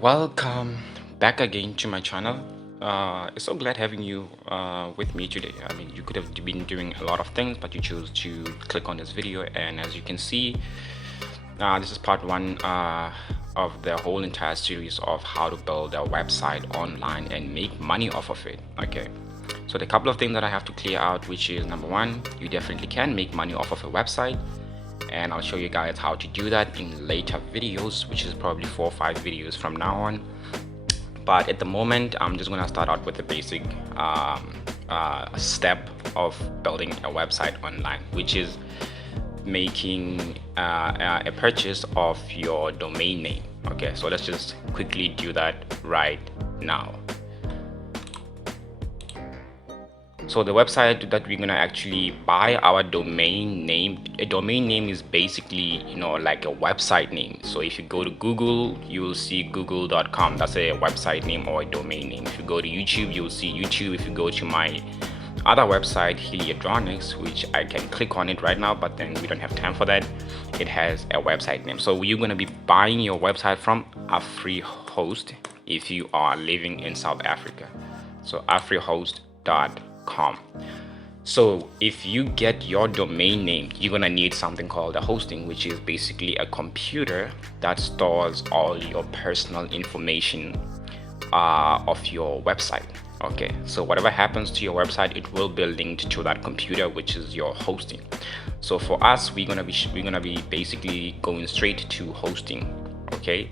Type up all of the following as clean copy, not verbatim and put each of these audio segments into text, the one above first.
Welcome back again to my channel. It's so glad having you with me today. I mean, you could have been doing a lot of things, but you chose to click on this video. And as you can see, this is part one of the whole entire series of how to build a website online and make money off of it. Okay, so the couple of things that I have to clear out, which is number one, you definitely can make money off of a website, and I'll show you guys how to do that in later videos, which is probably 4 or 5 videos from now on. But at the moment, I'm just gonna start out with the basic step of building a website online, which is making a purchase of your domain name. Okay, so let's just quickly do that right now. So the website that we're gonna actually buy our domain name, a domain name is basically, like a website name. So if you go to Google, you will see google.com. That's a website name or a domain name. If you go to YouTube, you'll see YouTube. If you go to my other website, Heliodronics, which I can click on it right now, but then we don't have time for that, it has a website name. So you're gonna be buying your website from a free host if you are living in South Africa. So afrihost.com. So if you get your domain name, you're gonna need something called a hosting, which is basically a computer that stores all your personal information of your website. Okay, so whatever happens to your website, it will be linked to that computer, which is your hosting. So for us, we're gonna be basically going straight to hosting. Okay,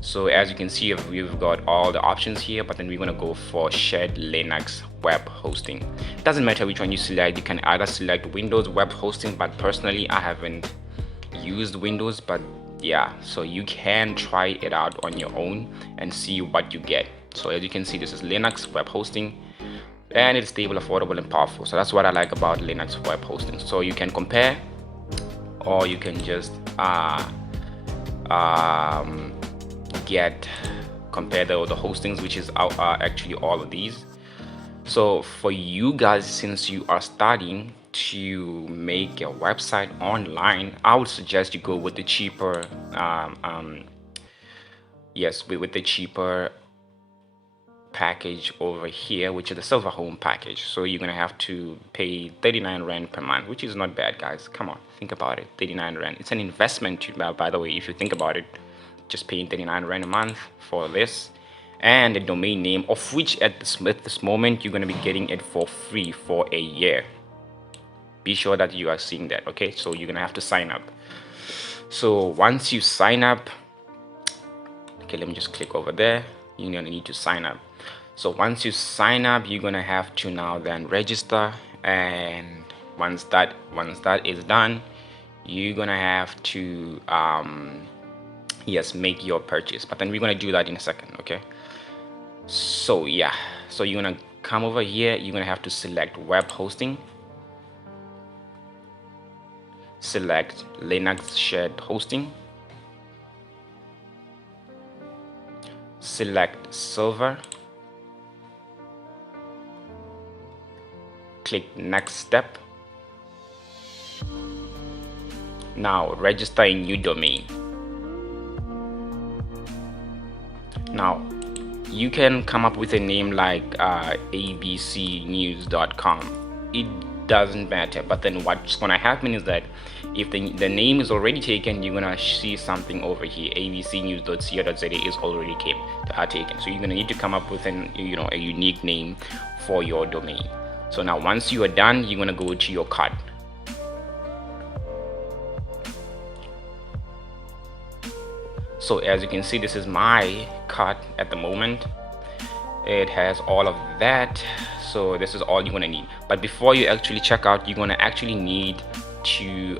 so as you can see, we've got all the options here, but then we're gonna go for shared Linux web hosting. It doesn't matter which one you select. You can either select Windows web hosting, but personally I haven't used Windows, but yeah, so you can try it out on your own and see what you get. So as you can see, this is Linux web hosting, and it's stable, affordable, and powerful. So that's what I like about Linux web hosting. So you can compare, or you can just compare the hostings, which is actually all of these. So for you guys, since you are starting to make a website online, I would suggest you go with the cheaper with the cheaper package over here, which is the Silver Home package. So you're gonna have to pay 39 Rand per month, which is not bad, guys. Come on, think about it. 39 Rand, it's an investment by the way. If you think about it, just paying 39 Rand a month for this and a domain name, of which at this moment you're going to be getting it for free for a year. Be sure that you are seeing that. Okay, so you're going to have to sign up. So once you sign up, okay, let me just click over there. You're going to need to sign up. So once you sign up, you're going to have to now then register, and once that is done, you're going to have to yes, make your purchase. But then we're going to do that in a second. Okay, so yeah, so you're gonna come over here, you're gonna have to select web hosting, select Linux shared hosting, select silver, click next step. Now register a new domain. Now you can come up with a name like abcnews.com. It doesn't matter, but then what's gonna happen is that if the name is already taken, you're gonna see something over here, abcnews.co.za is already taken. So you're gonna need to come up with a unique name for your domain. So now once you are done, you're gonna go to your cart. So as you can see, this is my cart at the moment. It has all of that. So this is all you're gonna need. But before you actually check out, you're gonna actually need to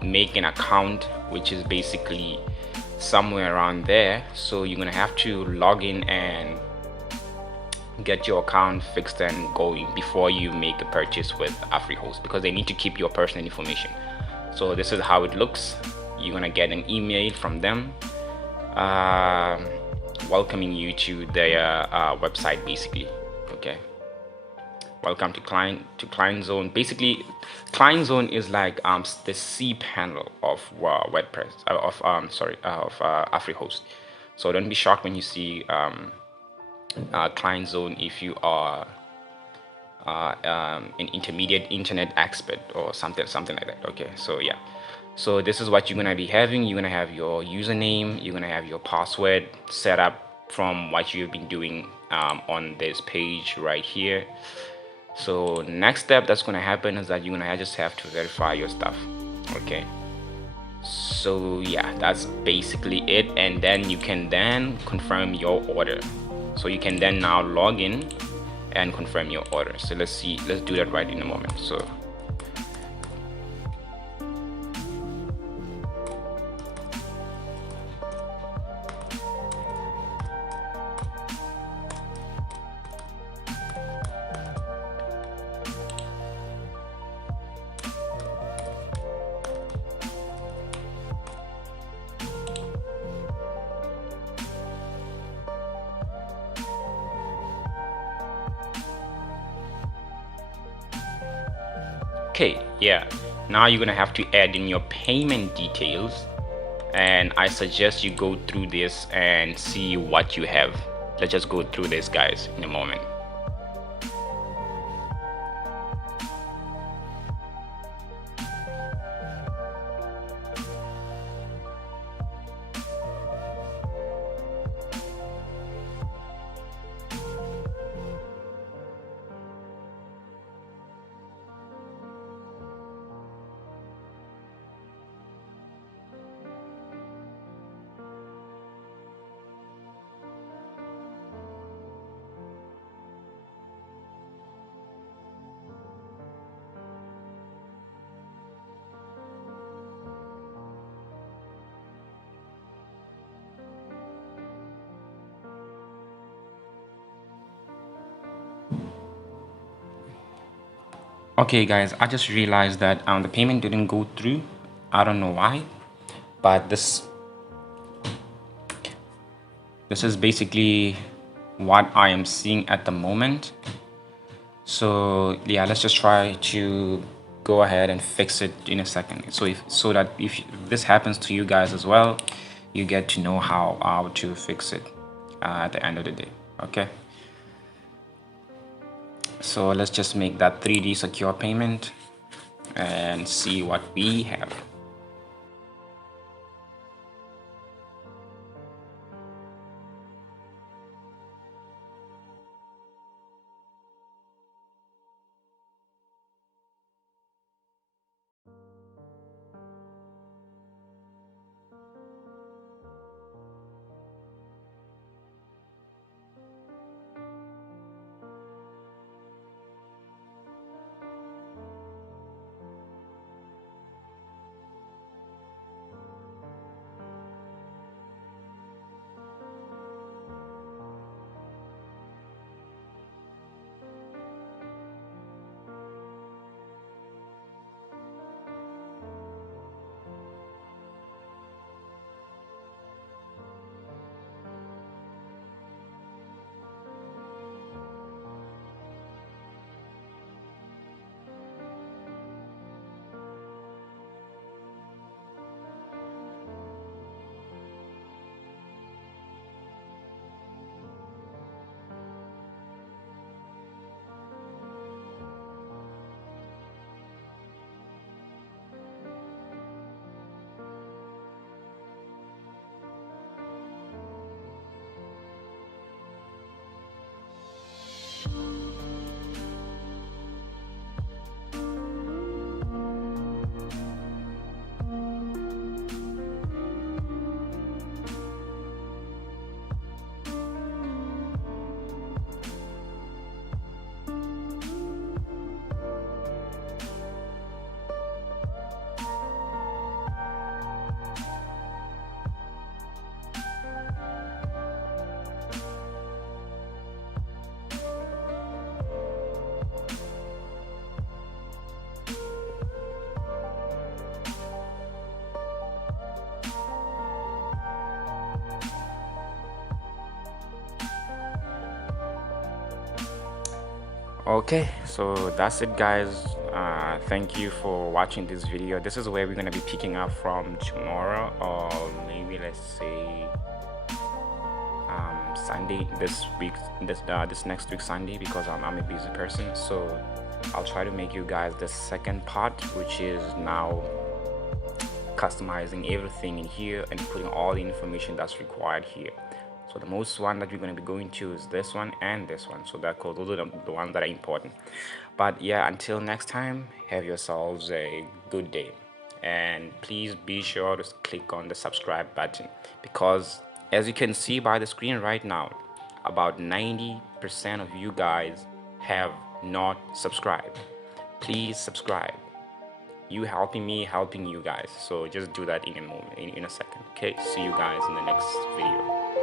make an account, which is basically somewhere around there. So you're gonna have to log in and get your account fixed and going before you make a purchase with AfriHost, because they need to keep your personal information. So this is how it looks. You're gonna get an email from them welcoming you to their website, basically. Okay, welcome to client zone. Basically, client zone is like the C panel of WordPress of AfriHost. So don't be shocked when you see client zone if you are an intermediate internet expert or something like that. Okay, so yeah, so this is what you're gonna be having. You're gonna have your username, you're gonna have your password set up from what you've been doing on this page right here. So next step that's gonna happen is that you're gonna just have to verify your stuff. Okay, so yeah, that's basically it, and then you can then confirm your order. So you can then now log in and confirm your order. So let's do that right in a moment. So okay, yeah, now you're gonna have to add in your payment details, and I suggest you go through this and see what you have. Let's just go through this, guys, in a moment. Okay, guys, I just realized that the payment didn't go through. I don't know why, but this is basically what I am seeing at the moment. So yeah, let's just try to go ahead and fix it in a second. So that if this happens to you guys as well, you get to know how to fix it at the end of the day. Okay. So let's just make that 3D secure payment and see what we have. Okay, so that's it, guys. Thank you for watching this video. This is where we're gonna be picking up from tomorrow, or maybe let's say Sunday this week, this next week Sunday, because I'm a busy person. So I'll try to make you guys the second part, which is now customizing everything in here and putting all the information that's required here. So the most one that we're going to be going to is this one and this one. So those are the ones that are important. But yeah, until next time, have yourselves a good day, and please be sure to click on the subscribe button, because as you can see by the screen right now, about 90% of you guys have not subscribed. Please subscribe. You helping me, helping you guys. So just do that in a moment, in a second. Okay, see you guys in the next video.